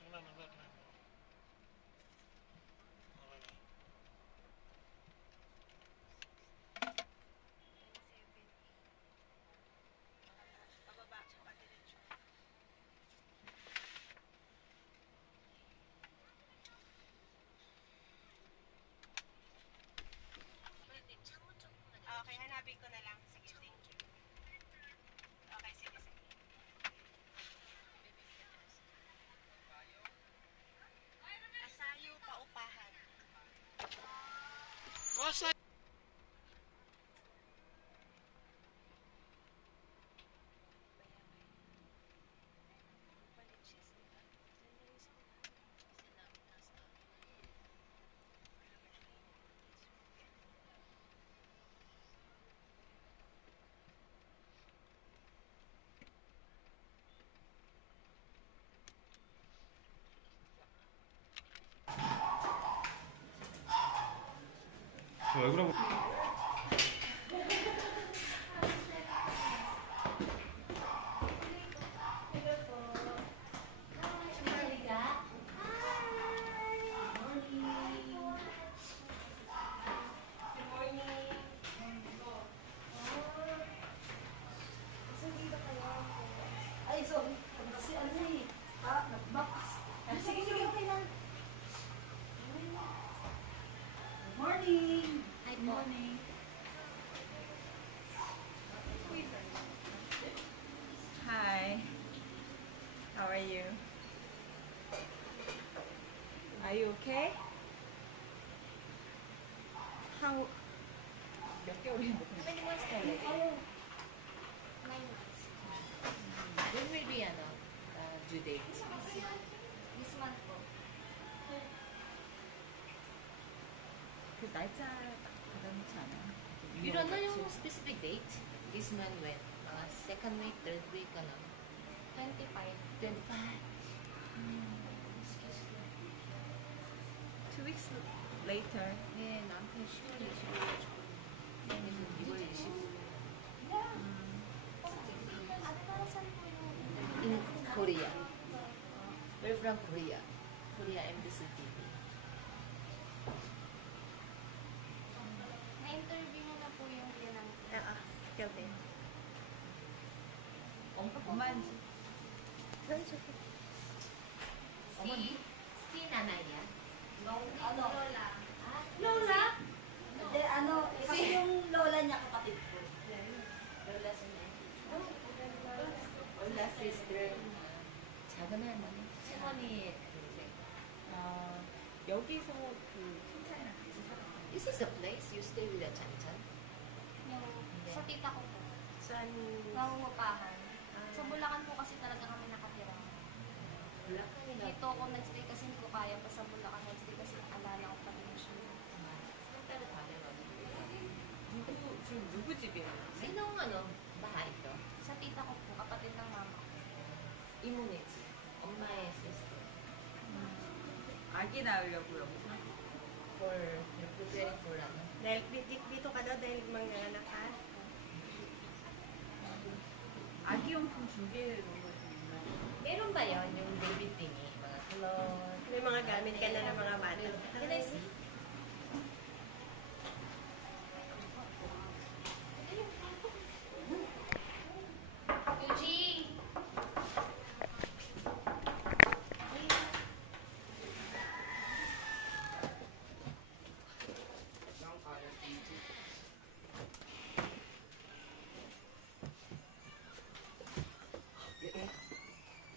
장난 안 같네. Okay, hanapin ko na lang. Sige, thank you. Okay, sige, sige. Asayo, paupahan. Basta 왜 그러고? Ay, sorry. Kasi ano eh. Nag-box. Sige, sige, okay lang. Good morning. Hi Good po. morning. Hi. How are you? Are you okay? How? 몇 개월인데? How many months na ulit? 9 months. When will be due date? This month po. 그 날짜 딱 받아놓지 않아요? You don't know yung specific date? This month when? Mga second week, third week, 25. 25. 2 weeks later. 네, 남편 10월 25일. 얘는 6월 25일. In Korea. We're from Korea. Korea Embassy TV. Na-interview mo na po yung yan ang... Kelvin. 엄마인지. Si nanay niya. Ano? Lola. Lola? Hindi, ano, kasi yung lola niya kapatid ko. Lola si nanay. Lola sister. 작은 할머니. 시어머니 동생. 여기서 그 칭찬이랑 같이 살았어요. This is the place you stay with the Chanchan? Sa tita ko po. Saan? Nangungupahan. Sa Bulacan po kasi talaga kami nakatira. Bulacan na. Dito ako nagstay kasi hindi ko kaya pa sa Bulacan nagstay kasi alala ko pa rin siya. 상가를 다 내가지고. 지금 누구 집이에요? Sinong bahay ito? Sa tita ko po, kapatid ng mama ko. 이모네 집. 엄마의 sister. 아기 낳으려고 여기서? For, you're preparing for Dahil dito ka daw dahil manganganak ka? 아기용품 준비해 놓은 거 있나요? Meron ba yun yung baby thingy? Mga clothes? May mga gamit ka na ng mga bata. Can I see? Eugene!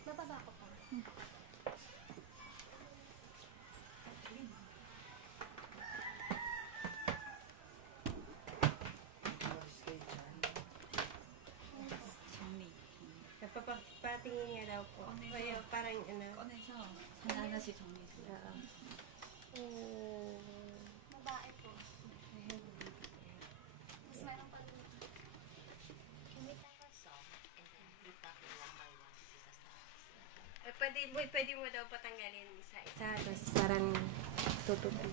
Bababa ko pa. 정리. Patingin nga daw po. Kaya parang 꺼내서 하나하나씩 정리해줘요. Babae po. Mas meron pa rin. Can we take a song and then flip back one by one to sa stars? Pwede mo daw patanggalin isa-isa. Tapos parang tutupi.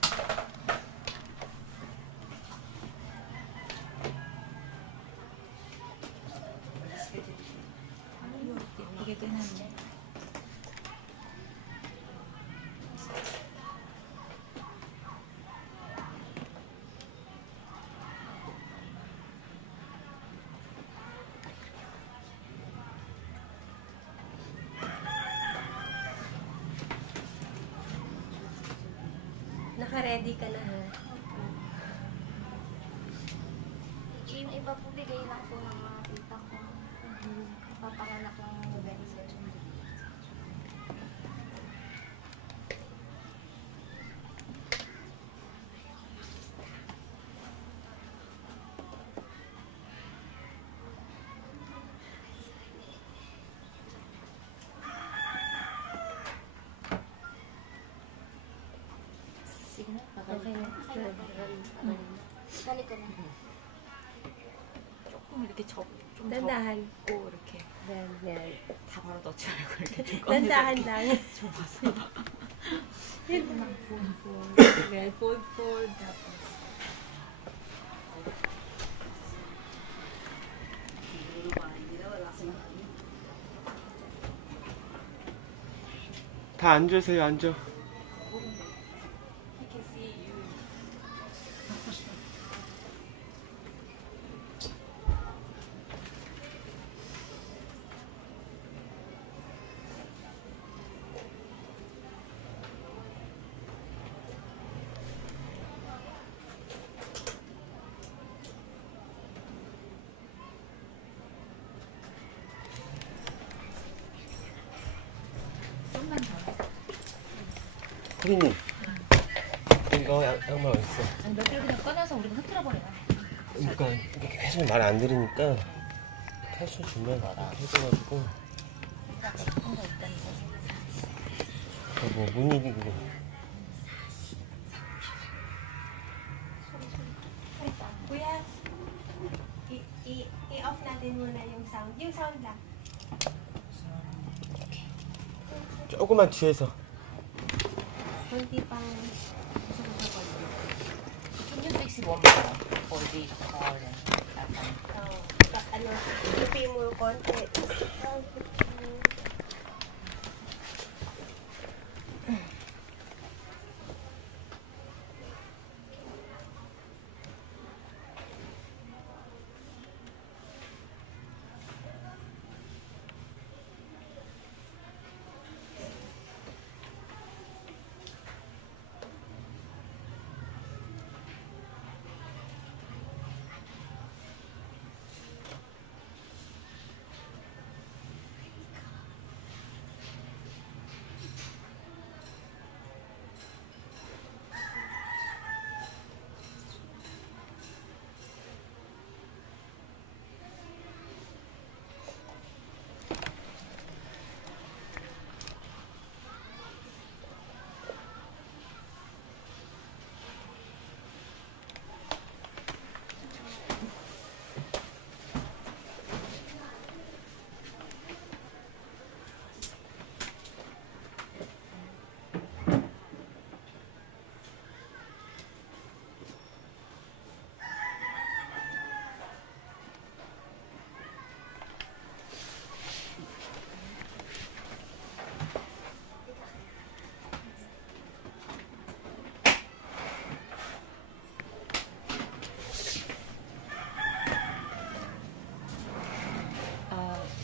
예쁘게도 해놨네. Naka-ready ka na ha. Yung iba po bigay lang po ng mga tita ko. Papanganak ng November. Sige na, Okay na. Balik ko na. 조금 이렇게 좀 Dandahan. 접고 이렇게 Yan. 다 바로 넣지 말고 이렇게 좀 꺼내서 Dandahan 이렇게 lang. 접어서 Yan, fold. 다 앉으세요, 앉아. 코리님, 이거 양말 어딨어? 아니, 몇 개를 그냥 꺼내서 우리가 흐트러버려요. 그러니까 이렇게 계속 말 안 들으니까 탈수 주면 이렇게 해줘가지고 한거 있다는 거. 뭐 문익이 그거 Kuya, i-off natin muna yung sound. Yung sound lang. 조금만 뒤에서. Kunti pang... Can you fix it one more for the call and that one? Ipi mo konti.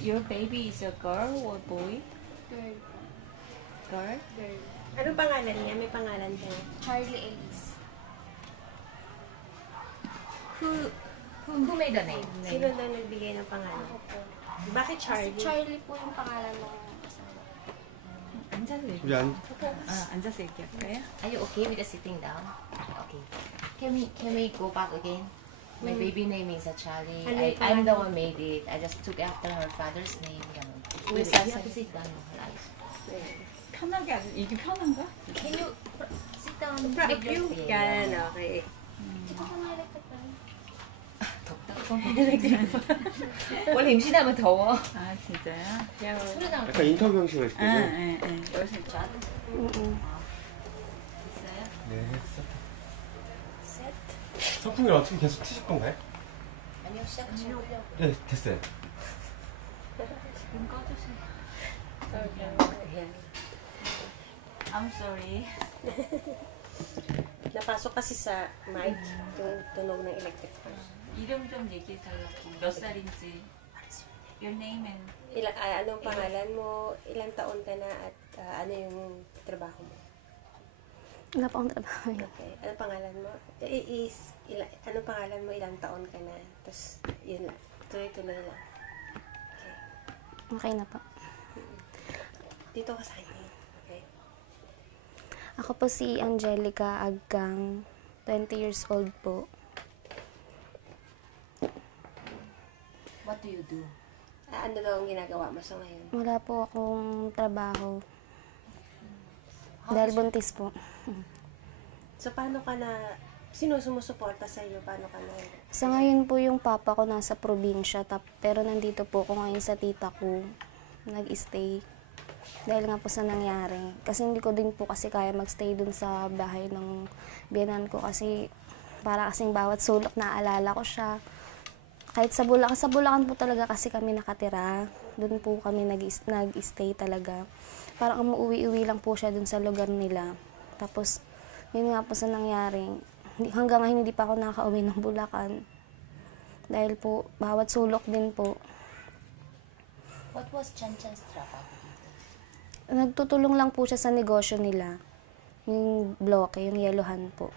Your baby is a girl or boy? Girl. Girl? Girl. Anong pangalan niya? May pangalan ka na. Charlie Elise. Who made the name? Sino daw nagbigay ng pangalan? Ako po. Bakit Kasi Charlie? Charlie po yung pangalan ng asawa. 앉아서 얘기. 우리 앉, 앉아서 얘기할까요? Are you okay with the sitting down? Okay. Can we go back again? My baby name is Charlie. Ano yung I'm the pangalan? one made it. I just took after her father's name. ganun. Wait, You have to sit down. 편하게 앉아. 이게 편한가? Can you sit down? View. Yan, okay. Ito po nga electric fan. 원래 임신하면 더워. 아 진짜요? Yan. 소리 나면 약간 인터뷰 형식으로 응, 했을 때죠? 응, 응. 여기서 쫙 있어요? 네, 세트. Set. 소풍이 어떻게 계속 트실 건가요? 아니요, 시작하시면 네, 됐어요. 지금 꺼주세요. Ayan. I'm sorry. Napasok kasi sa mic yung tunog ng electric fan. 이름 좀 얘기해달라고. 몇 살인지. Your name and Anong pangalan mo? Ilang taon ka na? At ano yung trabaho mo? Wala po akong trabaho yun. Okay. Ano pangalan mo? Ano pangalan mo? Ilang taon ka na? Tapos, yun lang. Tuloy-tuloy lang. Okay. Okay na po. Dito ka sa akin. Okay. Ako po si Angelica Aggang, 20 years old po. What do you do? Ano daw ang ginagawa mo sa ngayon? Wala po akong trabaho. Dahil buntis po. So, paano ka na, sino sumusuporta sa iyo? Paano ka na? Sa ngayon po yung papa ko nasa probinsya, pero nandito po ako ngayon sa tita ko, nag-stay. Dahil nga po sa nangyari. Kasi hindi ko din po kasi kaya magstay dun sa bahay ng biyanan ko kasi para kasing bawat sulok naalala ko siya. Kahit sa Bulacan po talaga kasi kami nakatira. Dun po kami nag-stay talaga. Parang umuwi-uwi lang po siya dun sa lugar nila. Tapos, yun nga po sa nangyari. Hanggang ngayon hindi pa ako nakauwi ng Bulacan. Dahil po, bawat sulok din po. What was Chan Chan's trabaho dito? Nagtutulong lang po siya sa negosyo nila. Yung bloke, yung yelohan po.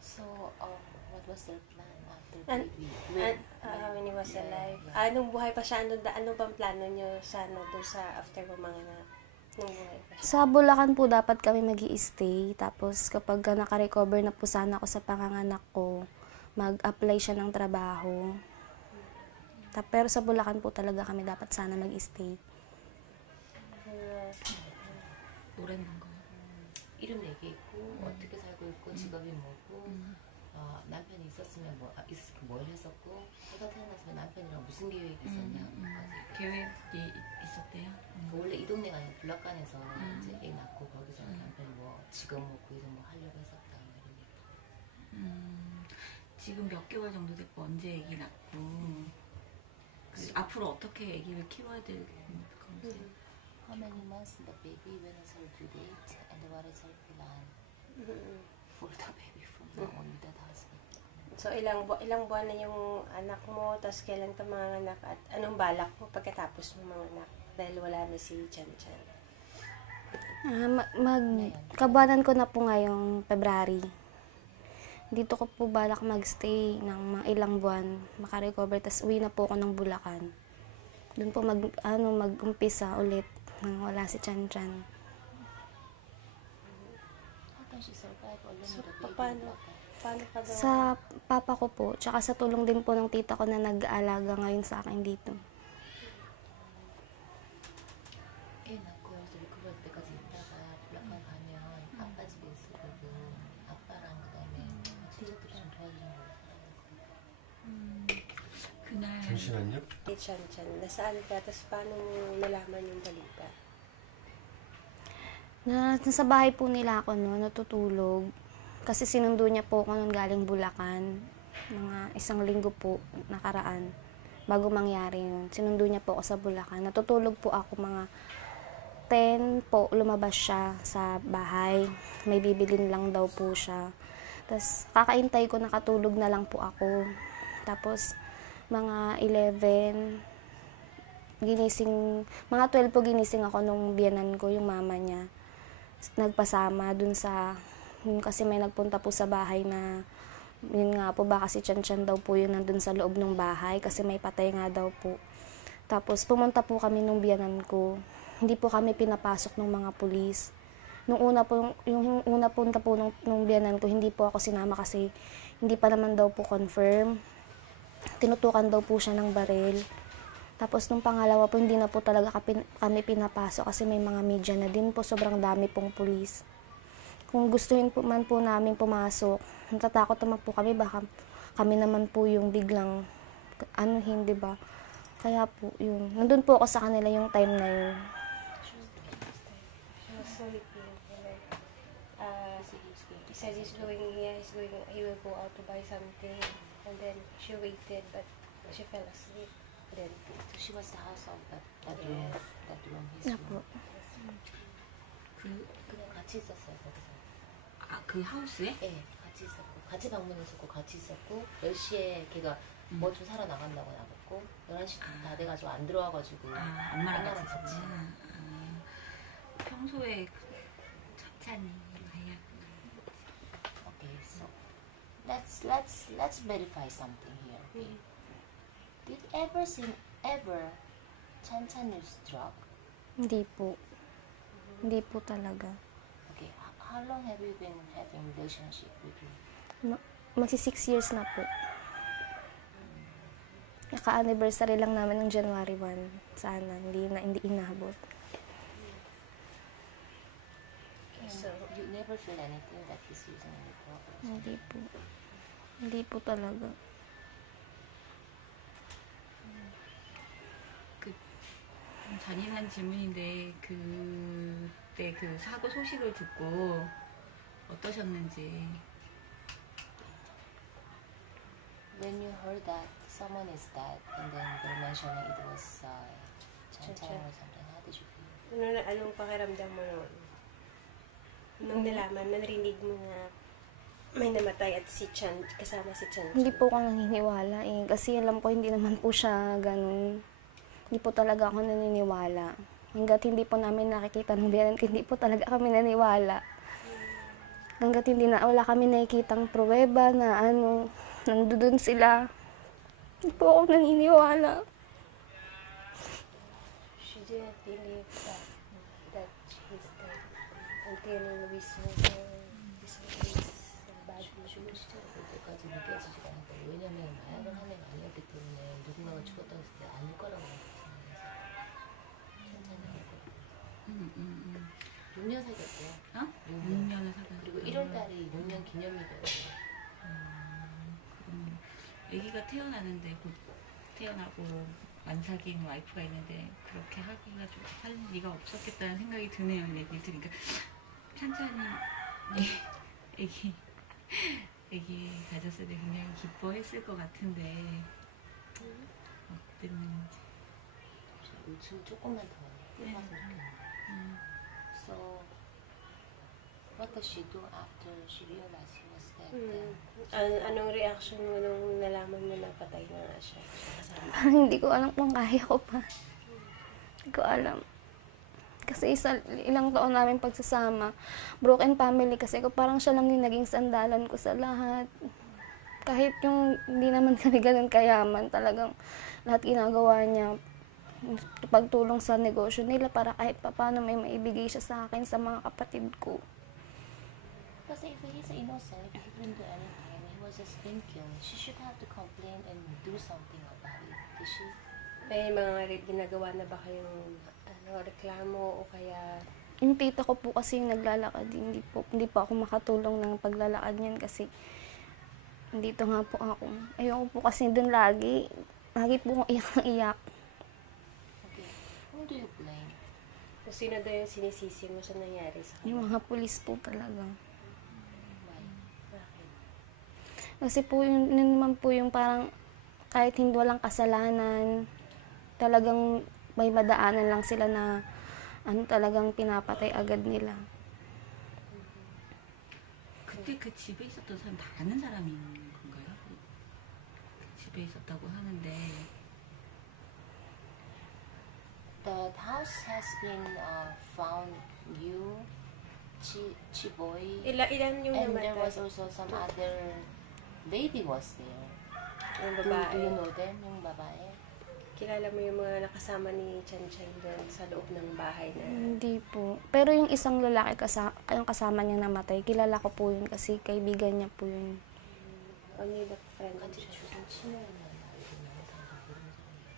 So, what was their plan after An- baby? when he was alive. Nung buhay pa siya, ano bang plano niyo sa, doon sa after mo mga nung buhay pa siya? Sa Bulacan po dapat kami mag-i-stay. Tapos kapag naka-recover na po sana ako sa panganganak ko, mag-apply siya ng trabaho. Pero sa Bulacan po talaga kami dapat sana mag-stay. 노래는 거. 이름 얘기했고 어떻게 살고 있고 직업이 뭐고 남편이 있었으면 있었고 뭘 했었고 애가 태어났으면 남편이랑 무슨 계획이 있었냐 계획이 있었대요. 원래 이 동네가 아니라 불락간에서 이제 애 낳고 거기서 남편이 뭐 직업 뭐 거기서 뭐 하려고 했었다 뭐 이런 얘기. 지금 몇 개월 정도 됐고 언제 아기 낳고 앞으로 어떻게 아기를 키워야 될 건지. How many months the baby, when is her due date, and what is her plan for the baby from now on with that husband? So, ilang buwan na yung anak mo, tapos kailan ka manganak, at anong balak mo pagkatapos mo manganak? Dahil wala na si Chan Chan. Kabuwanan ko na po ngayong February. Dito ko po balak magstay ng mga ilang buwan, makarecover, tapos uwi na po ako ng Bulacan. Doon po mag-umpisa ulit nang wala si Chan Chan. How can she survive alone So, with the baby? paano ka daw? Sa papa ko po, tsaka sa tulong din po ng tita ko na nag-aalaga ngayon sa akin dito. 애 낳고 해서 리커버 때까지 있다가 불락간 가면 아빠 집에 있을 거고 아빠랑 그다음에 친척들이 좀 도와주는 거 그날 잠시만요. Si Chan Chan, nasaan ka? Tapos paano mo nalaman yung balita? Nasa bahay po nila ako natutulog. Kasi sinundo niya po ako nung galing Bulacan. Mga 1 linggo po nakaraan. Bago mangyari yun. Sinundo niya po ako sa Bulacan. Natutulog po ako mga 10 po. Lumabas siya sa bahay. May bibilin lang daw po siya. Tapos kakaintay ko nakatulog na lang po ako. Tapos mga 11, mga 12 po ginising ako nung biyanan ko, yung mama niya. Nagpasama dun kasi may nagpunta po sa bahay na, yun nga po, baka si Chan Chan daw po yun nandun sa loob ng bahay kasi may patay nga daw po. Tapos pumunta po kami nung biyanan ko. Hindi po kami pinapasok ng mga pulis. Yung una punta po nung biyanan ko, hindi po ako sinama kasi hindi pa naman daw po confirm. Tinutukan daw po siya ng baril. Tapos nung pangalawa po, hindi na po talaga kami pinapasok kasi may mga media na din po, sobrang dami pong pulis. Kung gustuhin po man po namin pumasok, natatakot naman po kami, baka kami naman po yung biglang, hindi ba? Kaya po, yun. Nandun po ako sa kanila yung time na yun. So, he said he will go out to buy something. And then she waited, but she fell asleep. Then, So she was the house of that room, Yes. that room, his Na room. po. 그냥 같이 있었어요 거기서. 그 하우스에? 네, 같이 있었고 같이 방문했었고 같이 있었고 10시에 걔가 뭐 좀 사러 나간다고 나고 있었고 11시 다 돼가지고 안 들어와가지고 아, 엄마랑 같이 엄마랑 같이. 있었구나. 평소에 천천히 해야. Okay, so let's verify something here. Okay? Did ever Chan use drug? Hindi po. Hindi po talaga. Okay, how long have you been having relationship with him? Magsi 6 years na po. Naka-anniversary lang namin ng January 1. Sana, hindi inabot. So you never feel anything that he's using any drugs? Hindi po. Hindi po talaga. 좀 잔인한 질문인데 그때 그 사고 소식을 듣고 어떠셨는지. When you heard that someone is dead and then they're mentioning it was Chan or something, how did you feel? Anong pakiramdam mo noon? Nung nalaman, narinig mo na may namatay at kasama si Chan. Hindi po ako naniniwala eh. Kasi alam ko hindi naman po siya ganun. Hindi po talaga ako naniniwala. Hanggat hindi po namin nakikita ng biyanan ko, hindi po talaga kami naniwala. Hanggat wala kami nakikitang pruweba na nandoon sila. Hindi po ako naniniwala. She didn't believe that he's dead until we saw his body. 볼 때까지 느껴지지가 않았다. 왜냐면 마약을 한 애가 아니었기 때문에 누군가가 죽었다고 했을 때 아닐 거라고 생각했잖아요. 천천히 알 거라고. 6년 사귀었대요. 어? 6년을 사귀었어. 그리고 1월달이 6년 기념일이었어요. 아기가 태어나는데 곧 태어나고 만삭인 와이프가 있는데 그렇게 하기가 좀 할 리가 없었겠다는 생각이 드네요. 얘기를 들으니까 천천히 애기 가졌을 때 굉장히 기뻐했을 것 같은데 어땠는지. 지금 조금만 더 해봐서 좋겠네요. So, what does she do after she realized he was dead? Anong reaction mo nung nalaman mo na patay na nga siya? Parang hindi ko alam kung kaya ko pa. Hindi ko alam. Kasi ilang taon namin pagsasama. Broken family kasi ko. Parang siya lang yung naging sandalan ko sa lahat. Kahit yung hindi naman kami ganun kayaman, talagang lahat ginagawa niya. Pagtulong sa negosyo nila para kahit paano may maibigay siya sa akin, sa mga kapatid ko. Kasi if he's innocent, if he didn't do anything, he was just being killed, she should have to complain and do something about it. Did she? May mga ginagawa na ba kayong reklamo o kaya... Yung tita ko po kasi yung naglalakad, hindi po ako makatulong ng paglalakad niyan kasi dito nga po ako. Ayoko po kasi dun lagi po akong iyak ng iyak. Okay. Who do you blame? Kung sino daw yung sinisisi mo sa nangyari sa kanya? Yung mga pulis po talaga. Why? Bakit? Kasi po yun naman po yung parang kahit hindi walang kasalanan, talagang may madaanan lang sila na talagang pinapatay agad nila. 그때 그 집에 있었던 사람 다 아는 사람인 건가요? 그 집에 있었다고 하는데 The house has been found new, Chiboy, Ilan yung and there was namatay? also some other lady was there. Yung Do you babae? know them, yung babae? Kilala mo yung mga nakasama ni Chan doon sa loob ng bahay na... Hindi po. Pero yung isang lalaki yung kasama niya namatay, kilala ko po yun kasi kaibigan niya po yun. Only the friend 같이 siya. 죽은 친구였나 알고 있는 사람들 그런 사람이에요.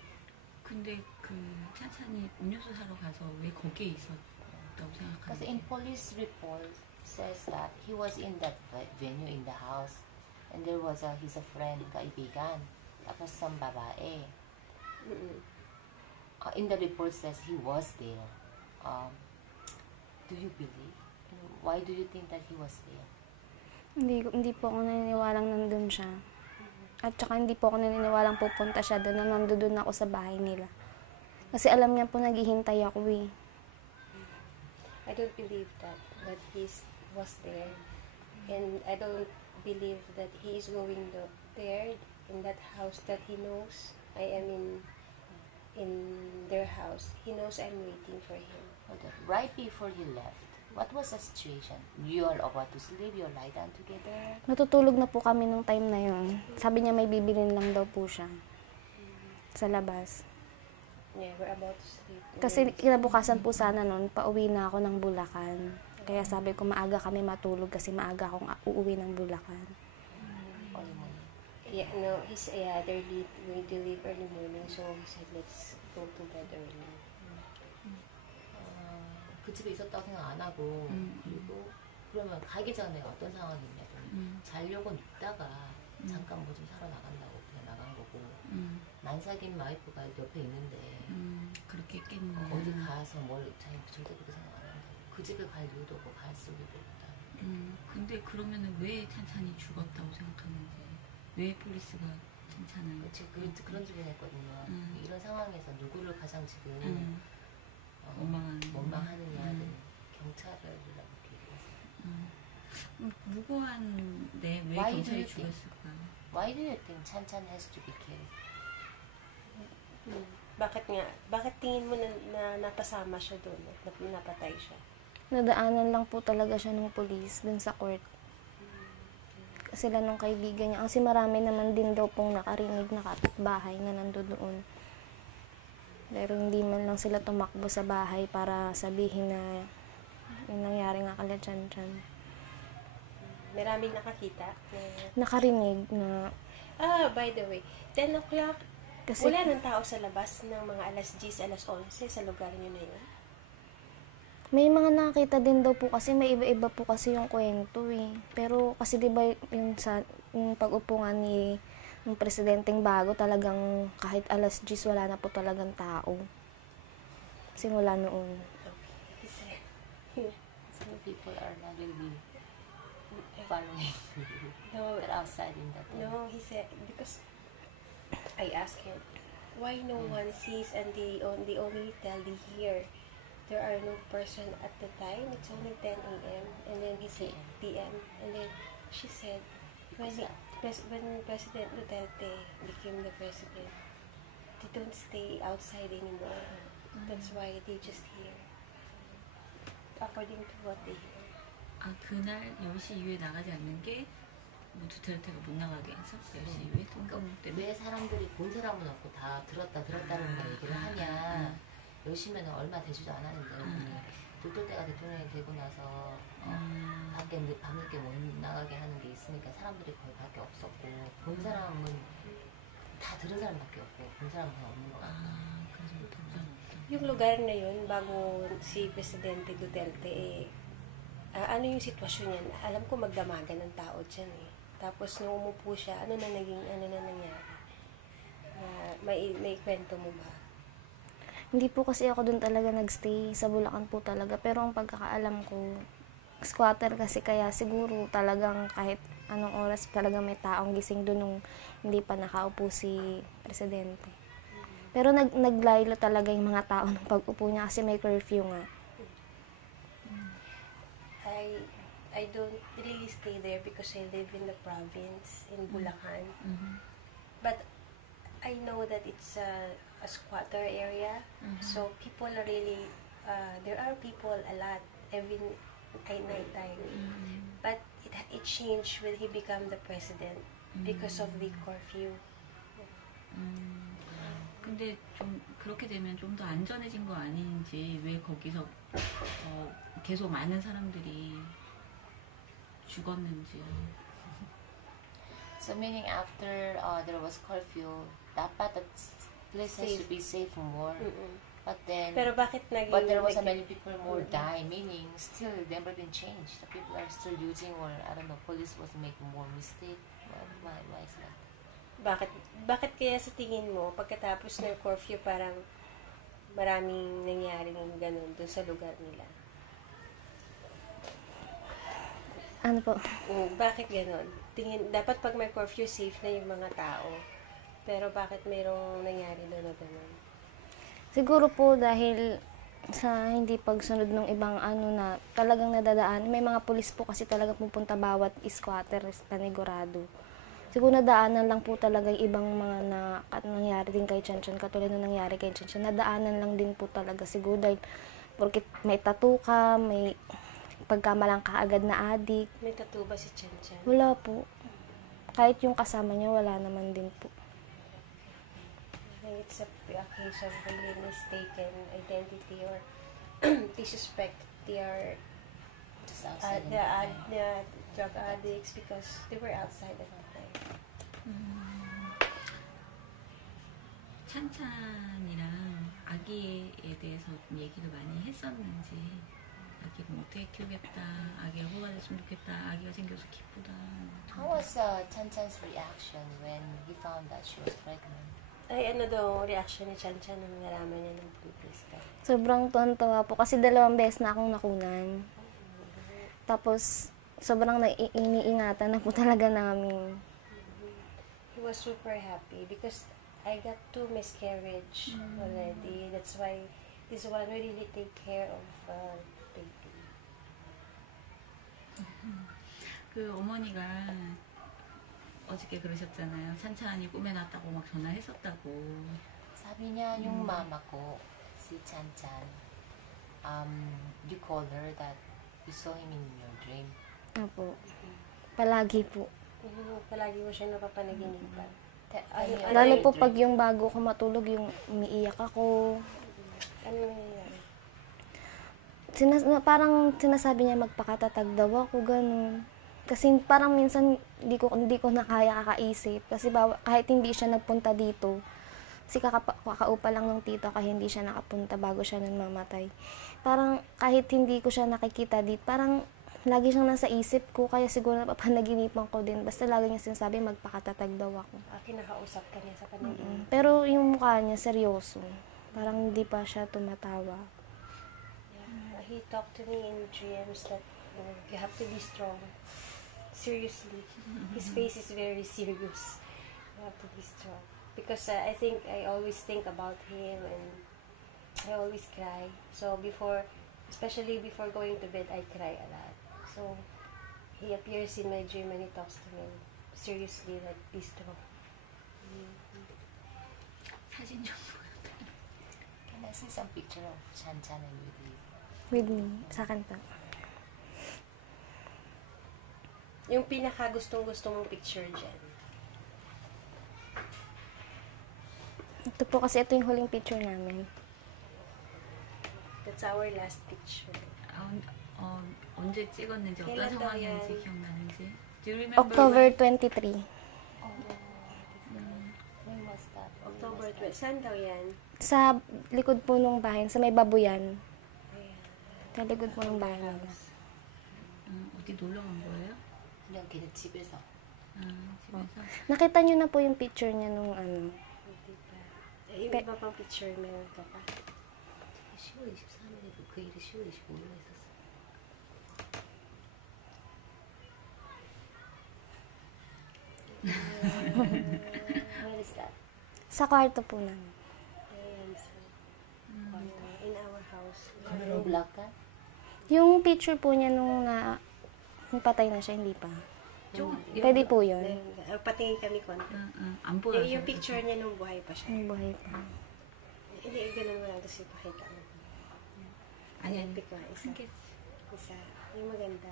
근데 그 찬찬이 음료수 사러 가서 왜 거기에 있었다고 Because 생각하는지. in police report says that he was in that venue in the house and there was his friend, kaibigan, tapos some babae. In the report says he was there. Do you believe? Why do you think that he was there? Hindi po ako naniniwalang nandun siya. At saka hindi po ako naniniwalang pupunta siya doon na nandoon ako sa bahay nila. Kasi alam niya po naghihintay ako eh. I don't believe that he was there. And I don't believe that he is going there in that house that he knows. I am in their house, he knows I'm waiting for him. Hold on. Right before he left, what was the situation? You are about to sleep, you lie down together? Natutulog na po kami nung time na yun. Sabi niya may bibilin lang daw po siya sa labas. Yeah, we're about to sleep. Kasi kinabukasan po sana nun, pauwi na ako ng Bulacan. Kaya sabi ko maaga kami matulog kasi maaga akong uuwi ng Bulacan. Early morning. Yeah, no, they're going to leave early morning, so he said, let's go to bed early. 그 집에 있었다고 생각 안 하고 그리고 그러면 가기 전에 어떤 상황이냐면 자려고 눕다가 잠깐 뭐 좀 사러 나간다고 그냥 나간 거고 난사긴 와이프가 옆에 있는데 그렇게 했겠네. 어디 가서 뭘 자기 절대 그렇게 생각 안 한다고 그 집에 갈 이유도 없고 갈 수도 없다. 근데 그러면은 왜 찬찬이 죽었다고 생각하는지, 왜 폴리스가 찬찬을 그치, 그런 질문 했거든요. 이런 상황에서 누구를 가장 지금 원망하느냐 경찰을 이렇게 얘기했어요. 무고한데 왜 Why 경찰이 do you think? 죽었을까? Why do you think Chan has to be killed? Bakit tingin mo na napasama siya doon, napatay siya? Nadaanan lang po talaga siya ng pulis dun sa court. Sila nung kaibigan niya. Kasi marami naman din daw pong nakarinig na kapitbahay na nandoon. Pero hindi man lang sila tumakbo sa bahay para sabihin na yung nangyari nga kala Chan-Chan. Maraming nakakita? Nakarinig na By the way, 10 o'clock, kasi wala ng tao sa labas ng mga alas 10, alas 11 sa lugar niyo na yun? may mga nakita din daw po kasi may iba-iba po kasi yung kwento eh. Pero kasi 'di ba yung pag-upo nga ni ng presidenteng bago talagang kahit alas 10 wala na po talagang tao. Simula noon. Some people are not really following. No, They're outside in that time. no, he said, because I asked him, why no one sees and they only tell me here. There are no person at the time. It's only 10 a.m. And then he said p.m. And then she said, when President Duterte became the president, they don't stay outside anymore. That's why they just here. According to what they hear. 아, 그날 10시 이후에 나가지 않는 게 뭐 두테르테가 못 나가게 해서 10시 이후에 통금 때문에. 왜 사람들이 본 사람은 없고 다 들었다는 걸 얘기를 하냐. 열시면 얼마 되지도 않았는데 두테르테가 대통령이 되고 나서 밖에 밤늦게 못 나가게 하는 게 있으니까 사람들이 거의 밖에 없었고 본 사람은 다 들은 사람밖에 없고 본 사람은 그냥 없는 것 같다. 그래서 못 본 사람 없다. Yung lugar na yun, bago si Presidente Duterte, ano yung sitwasyon niyan? Alam ko magdamagan ng tao dyan eh. Tapos nung umupo siya, ano na nangyari? May kwento mo ba? Hindi po kasi ako doon talaga nagstay. Sa Bulacan po talaga. Pero ang pagkakaalam ko, squatter kasi kaya siguro talagang kahit anong oras talaga may taong gising doon nung hindi pa nakaupo si Presidente. Pero naglaylo talaga yung mga tao ng pag-upo niya kasi may curfew nga. I don't really stay there because I live in the province in Bulacan. But I know that it's a squatter area. So people are really, there are people a lot every night time. But it changed when he became the president because of the curfew. 근데 좀 그렇게 되면 좀 더 안전해진 거 아닌지 왜 거기서 계속 많은 사람들이 죽었는지. So meaning after there was curfew, dapat the place has to be safe more. But then, Pero bakit naging... but there was a many people more die, meaning still never been changed. The people are still using, or I don't know, police was making more mistake. Why is that? Bakit kaya sa tingin mo, pagkatapos ng curfew, parang maraming nangyari ng ganun doon sa lugar nila? Ano po? Bakit ganun? Dapat pag may curfew, safe na yung mga tao. Pero bakit mayroong nangyari doon na ganun? Siguro po dahil sa hindi pagsunod ng ibang na talagang nadadaan. May mga pulis po kasi talagang pupunta bawat squatter panigurado. Siguro nadaanan lang po talaga yung ibang mga nangyari din kay Chan Chan, katulad na nangyari kay Chan Chan. Nadaanan lang din po talaga siguro dahil porque may tattoo ka, may pagkamalang ka agad na adik. May tattoo ba si Chan Chan? Wala po. Kahit yung kasama niya, wala naman din po. I think it's a case of really mistaken identity or they suspect they are Just outside in the drug addicts because they were outside at the time. 찬찬이랑 아기에 대해서 좀 얘기를 많이 했었는지, 아기 뭐 어떻게 키우겠다, 아기가 뭐가 됐으면 좋겠다, 아기가 생겨서 기쁘다. How was Chan Chan's reaction when he found that she was pregnant? Ay, ano daw reaction ni Chan Chan nung nalaman niya ng buntis ka? Sobrang tuwan-tuwa po kasi 2 beses na akong nakunan. Tapos, sobrang iniingatan na po talaga namin. He was super happy because I got 2 miscarriage already. That's why this one will really take care of baby. 그 어머니가 어저께 그러셨잖아요. 찬찬이 꿈에 났다고 막 전화했었다고. Sabi niya, yung mama ko, si Chan Chan, you called her that you saw him in your dream. Opo. Palagi po. Palagi mo siya napapanaginipan. Lalo po pag yung bago ko matulog, yung umiiyak ako. Ano nangyayari? Parang sinasabi niya magpakatatag daw ako, ganun. Kasi parang minsan hindi ko na kaya kakaisip. Kasi kahit hindi siya nagpunta dito, kasi kakaupa lang ng tito kaya hindi siya nakapunta bago siya nun mamatay. Parang kahit hindi ko siya nakikita dito, parang lagi siyang nasa isip ko, kaya siguro napapanaginipan ko din. Basta lagi niya sinasabi magpakatatag daw ako. Kinakausap ka niya sa panaginip. Pero yung mukha niya seryoso. Parang hindi pa siya tumatawa. Yeah. He talked to me in dreams that you have to be strong. Seriously. His face is very serious. You have to be strong. Because I think I always think about him and I always cry. So especially before going to bed, I cry a lot. So he appears in my dream and he talks to me seriously, like, be strong. 사진 좀 Can I see some picture of Chan Chan and with you? With me, sa kanta. Yung pinaka gustong-gusto mong picture dyan. Ito po kasi ito yung huling picture namin. That's our last picture. 언제 찍었는지 어떤 kailan daw 상황이었는지 yan? 기억나는지? Do you remember October when? 23. When was that? October 12. Saan daw yan? Sa likod po nung bahay, sa may babuyan. Ayan. Sa likod po ng bahay nila. 어디 놀러 간 거예요? 그냥 걔네 집에서. 집에서? Nakita niyo na po yung picture niya nung ano. Diba? Yung iba pang picture meron ka pa. 10월 23일에 그 일이 10월 25일에 있었어. Where is that? Sa kwarto po namin. Ayan. In our house. Yung black ka? Yung picture po niya nung patay na siya, hindi pa. 좀 Pwede po yun. Patingin kami konti. 안 보여서. Yung picture niya nung buhay pa siya. Yung buhay pa. Hindi, ganun mo lang kasi pakita mo. 아니 Pick ko nga isa. Isa. Yung maganda.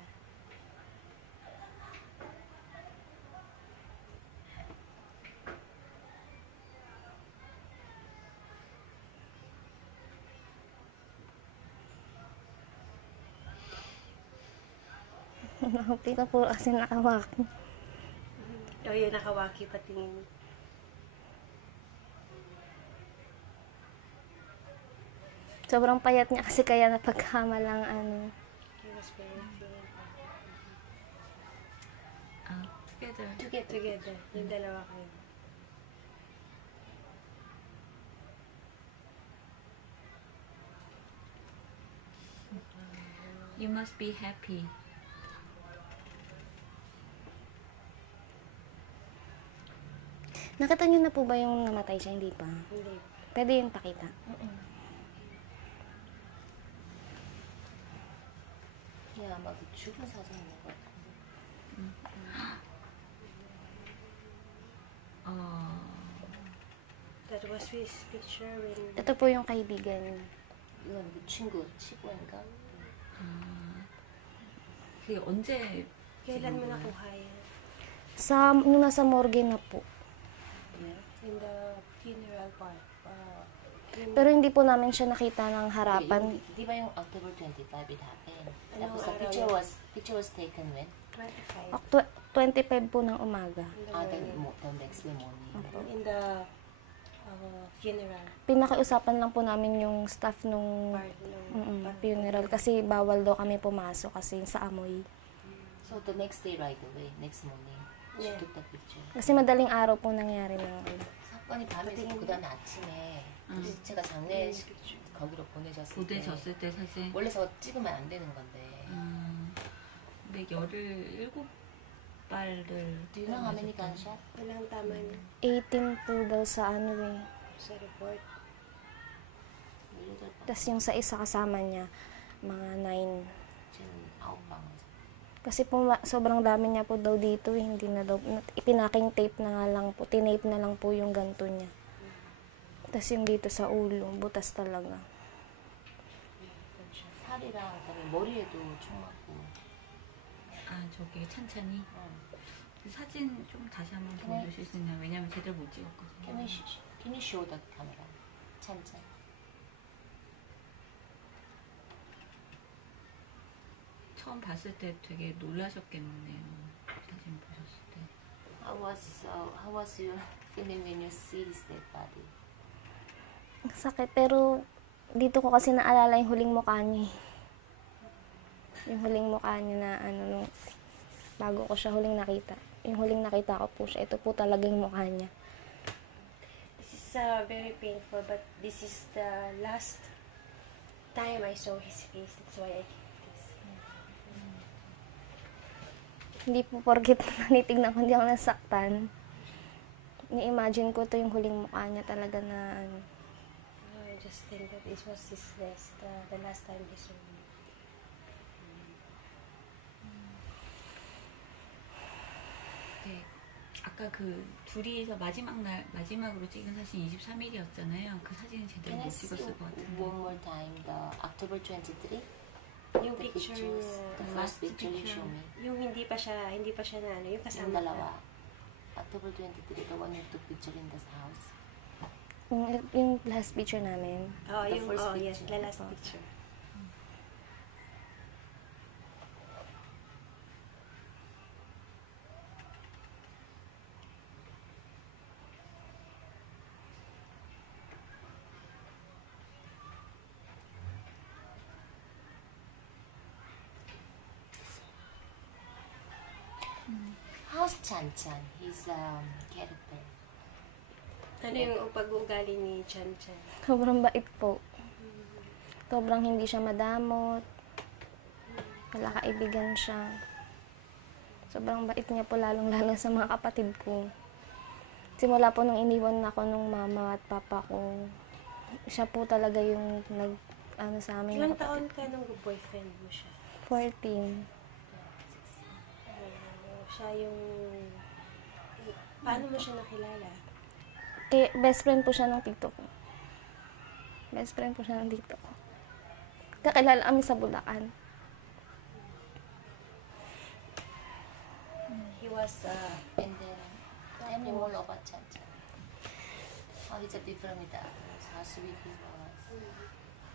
Nakapita po kasi nakawaki. O yun, nakawaki patingin. Sobrang payat niya kasi kaya napagkamalang ano. He was very feeling. together. Together. Yung dalawa kayo. You must be happy. Nakita niyo na po ba yung namatay siya? Hindi pa. Hindi. Pwede yung pakita. 그냥 아마 그 죽은 사진인 것 같은데. That was his picture when Ito po yung kaibigan niya. 이건 그 친구 치고인가? 그게 언제 kailan mo nakuha yan? Nung nasa morgue na po. In the funeral part. Pero hindi po namin siya nakita ng harapan. Di ba yung October 25 it happened? Anong Tapos the araw picture was taken when? 25. 25 po ng umaga. The next day morning. In the funeral Pinakiusapan lang po namin yung staff nung part. funeral kasi bawal daw kami pumasok kasi sa amoy. So the next day right away, next morning, she Yeah. took the picture. Kasi madaling araw po nangyari ng 사건이 밤에 있었고 그 다음에 아침에 시체가 장례식 거기로 보내졌을 때 보내졌을 때 사진. 원래 저거 찍으면 안 되는 건데. 근데 17발을 Do you know how many gunshot? Walang tama niya 18 po daw sa ano eh. sa report. 18방. Tapos yung sa isa kasama niya, mga 9. 지금 9방. Kasi po sobrang dami niya po daw dito eh. Hindi na daw, ipinaking tape na nga lang po. Tinape na lang po yung ganto niya. Tapos yung dito sa ulo, butas talaga. 팔이랑 그다음에 머리에도 총 맞고. 저기 찬찬히 그 사진 좀 다시 한번 보여주실 수 있나요? 왜냐면 제대로 못 찍었거든요. Can you show the camera? 찬찬. 처음 봤을 때 되게 놀라셨겠네요. 사진 보셨을 때. How was your feeling when you see his dead body? Sakit, pero dito ko kasi naalala yung huling mukha niya eh. Yung huling mukha niya na ano, nung, bago ko siya huling nakita. Yung huling nakita ko po siya, ito po talaga yung mukha niya. This is very painful, but this is the last time I saw his face. That's why I keep this. Hindi po porkit nanitignan ko, hindi ako nasaktan. Ni-imagine ko to yung huling mukha niya talaga na ano. I just think that this was his last, the last time he saw me. 네. 아까 그 둘이서 마지막으로 찍은 사진 23일이었잖아요. 그 사진은 제대로 Can I 못 see 찍었을 것 같은데. one more time the October 23? Yung The picture pictures, niya, the first picture you show me. yung hindi pa siya na ano, yung Yung kasama dalawa. October 23, the one you took picture in this house. Yung last picture namin. Oh, The yung, first yes, picture. the last picture. How's Chan Chan? His character. Ano yung pag-uugali ni Chan Chan? Sobrang bait po. Sobrang hindi siya madamot. Wala kaibigan siya. Sobrang bait niya po, lalong-lalo sa mga kapatid ko. Simula po nung iniwan ako nung mama at papa ko, siya po talaga yung ano sa amin. Ilang taon ka nung boyfriend mo siya? 14. Siya yung... Paano mo siya nakilala? Kaya best friend po siya ng tito ko. Best friend po siya ng tito ko. Kakilala kami sa Bulacan. He was, And then, tell me more about Chan Chan. How he's a different with the others. How sweet he was.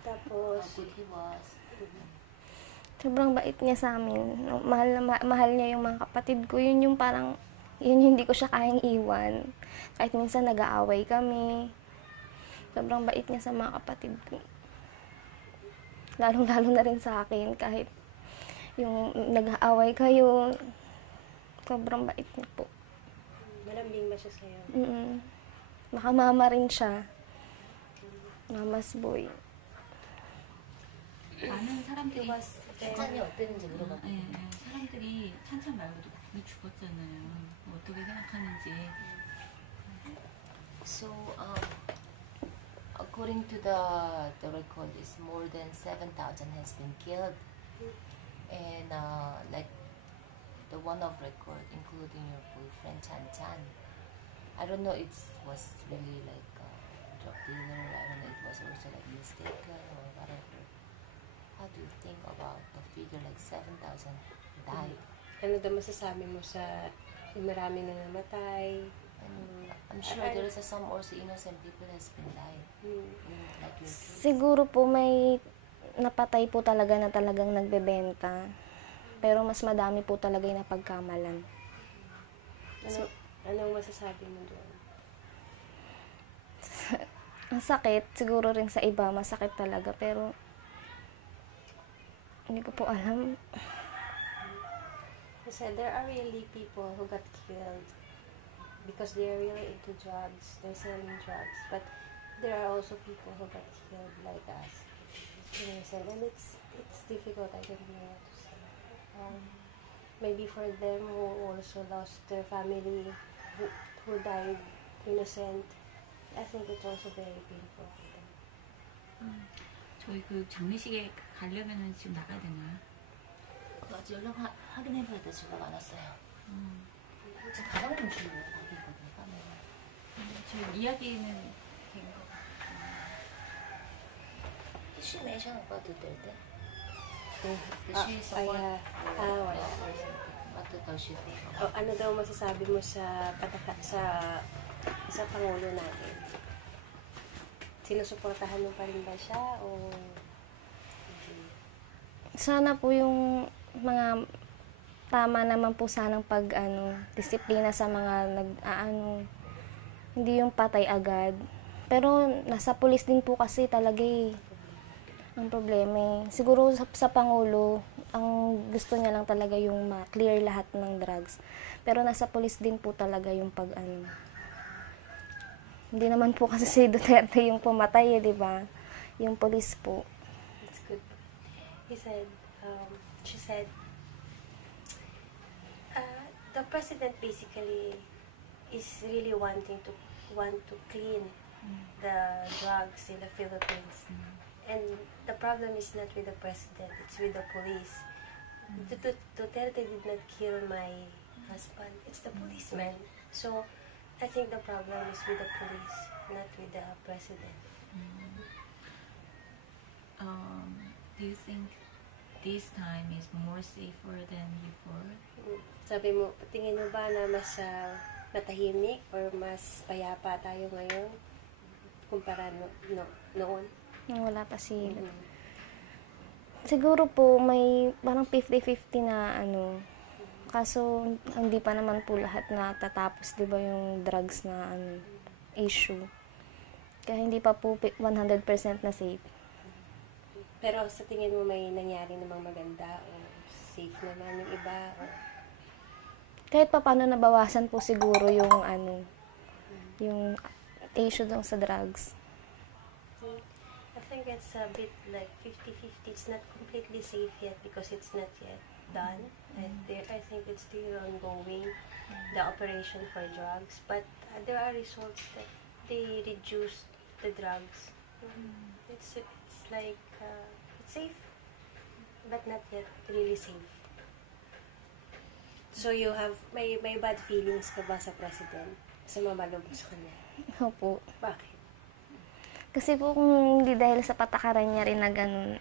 tapos, How good he was. Sobrang bait niya sa amin. Mahal niya yung mga kapatid ko. Yun yung parang, yun yung hindi ko siya kayang iwan. Kahit minsan nag-aaway kami. Sobrang bait niya sa mga kapatid ko. Lalong-lalo na rin sa akin. Kahit yung nag-aaway kayo, sobrang bait niya po. malambing ba siya sa'yo? Makamama rin siya. Mama's boy. 많은 사람들이 찬찬이 어땠는지 물어봐. 사람들이 찬찬 말고도 많이 죽었잖아요. 어떻게 생각하는지. So, according to the record, is more than 7,000 has been killed, and like the one of record, including your boyfriend Chan Chan. I don't know, it was really like drug dealer. I don't know, it was also like mistaken or whatever. How do you think about the figure like 7,000 died? Ano daw masasabi mo sa yung maraming na namatay? I'm sure there is some also innocent people has been died. Like your case. Siguro po may napatay po talaga na talagang nagbebenta. Pero mas madami po talaga yung napagkamalan. Anong masasabi mo doon? Ang sakit, siguro rin sa iba, masakit talaga. Pero hindi ko po alam. Kasi there are really people who got killed because they are really into drugs. They're selling drugs. But there are also people who got killed like us. And it's difficult, I don't know what to say. Maybe for them who also lost their family, who died innocent, I think it's also very painful for them. 저희 그 장례식에 가려면은 지금 나가야 되나요? 아직 확인해봐야 돼. 연락 안 왔어요. 지금 가방을 주는 거 가게거든요. 카메라. 저희 이야기는 된 거. She mentioned about the third day. She Wala. What does she think? Ano daw masasabi mo sa sa Pangulo natin? Sinusuportahan mo pa rin ba siya o Sana po yung mga tama naman po sanang disiplina sa mga hindi yung patay agad. Pero nasa pulis din po kasi talaga ang problema. Siguro sa Pangulo, ang gusto niya lang talaga yung ma-clear lahat ng drugs. Pero nasa pulis din po talaga yung Hindi naman po kasi si Duterte yung pumatay, di ba? Yung pulis po. it's good? She said, the president basically is really want to clean the drugs in the Philippines. And the problem is not with the president, it's with the police. Duterte did not kill my husband, it's the policeman. So, I think the problem is with the police, not with the president. Do you think this time is more safer than before? Sabi mo, tingin mo ba na mas matahimik or mas payapa tayo ngayon kumpara noon? Wala pa sila. Siguro po may parang 50-50 na kaso hindi pa naman po lahat na tatapos, 'di ba, yung drugs na issue. Kaya hindi pa po 100% na safe. Pero sa tingin mo may nangyari namang maganda o safe naman yung iba? O Kahit pa paano nabawasan po siguro yung yung issue dun sa drugs. I think it's a bit like 50-50. It's not completely safe yet because it's not yet done. And I think it's still ongoing, the operation for drugs. But there are results that they reduce the drugs. It's like it's safe, but not yet really safe. So you have may bad feelings ka ba sa president? Sa mamalog mo sa kanya? Opo. Bakit? Kasi po kung hindi dahil sa patakaran niya rin na ganun,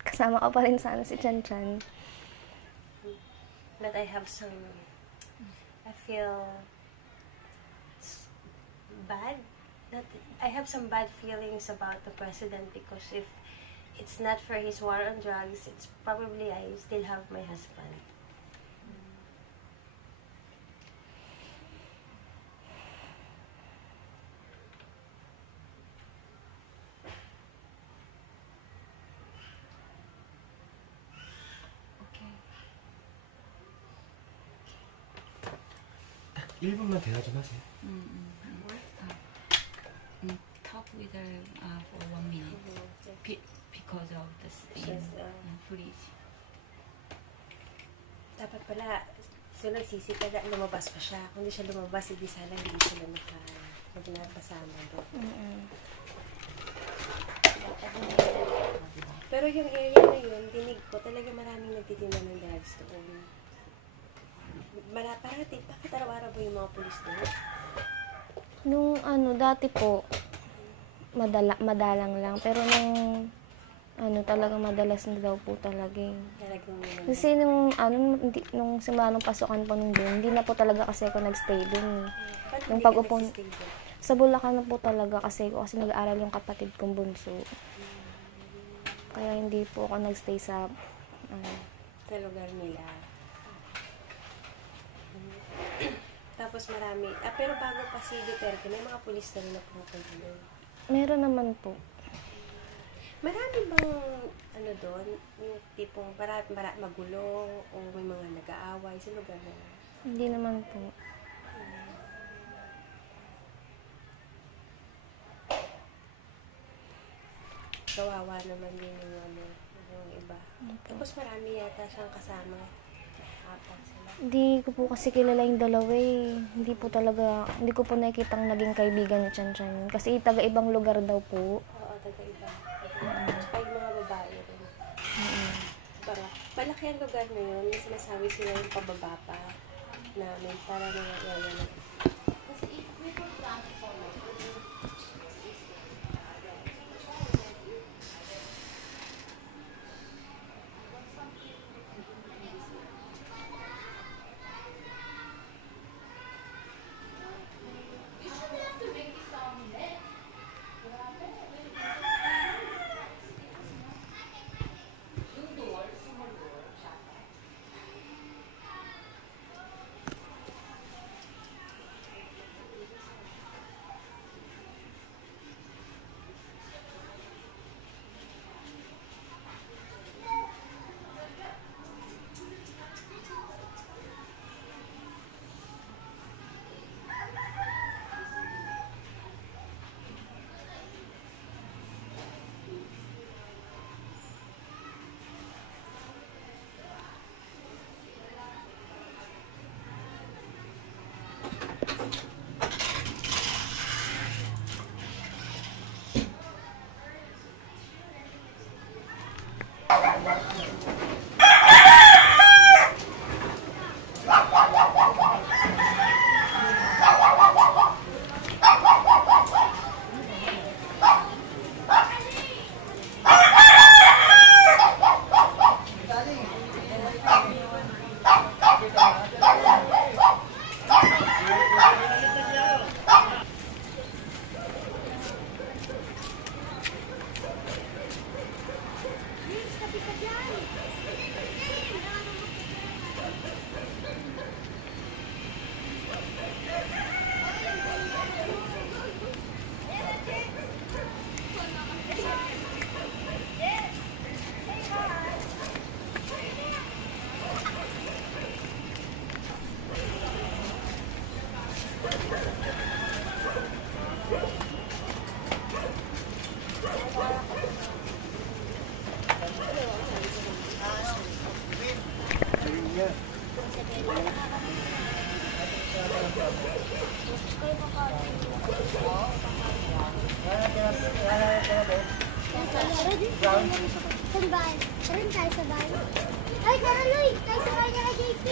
kasama ko pa rin sana si Chan Chan. But I feel bad. I have some bad feelings about the president because if it's not for his war on drugs, it's probably I still have my husband. Okay. 1분만 대화 좀 하세요. Talk with her for 1 minute because of the footage. Dapat pala, nagsisi ka na lumabas pa siya. Kung hindi siya lumabas, hindi sana hindi sila nagpasama doon. Pero yung area na yun, dinig ko, talaga maraming nagtitinda ng drugs doon. Parati, bakit araw-araw ba yung mga pulis doon? Nung dati po, madalang lang. Pero nung, talagang madalas na daw po talaga eh. Talagang Kasi nung simula nung pasukan po nung doon, hindi na po talaga kasi ako nagstay doon. Ba't Yung hindi ka pag-upo, nagsistay doon? sa Bulacan na po talaga kasi nag-aaral yung kapatid kong bunso. Kaya hindi po ako nagstay sa, Sa lugar nila. Tapos marami. Pero bago pa si Duterte, may mga pulis na rin na pumupunta doon. meron naman po. Marami bang, doon, yung tipong magulo o may mga nag-aaway sa lugar na yun? Hindi naman po. Kawawa naman din yung iba. Tapos marami yata siyang kasama. Apat sila. Hindi ko po kasi kilala yung dalawa eh. Hindi ko po nakikitang naging kaibigan ni Chan Chan. Kasi taga-ibang lugar daw po. Oo, taga-iba. Tsaka yung mga babae rin. Para, malaki ang lugar na yun. May sinasabi sila yung pababa pa namin para mga area na. Saan bahay? Karoon tayo sa bahay. Ay, Karoon! Tayo sa bahay niya kay JP!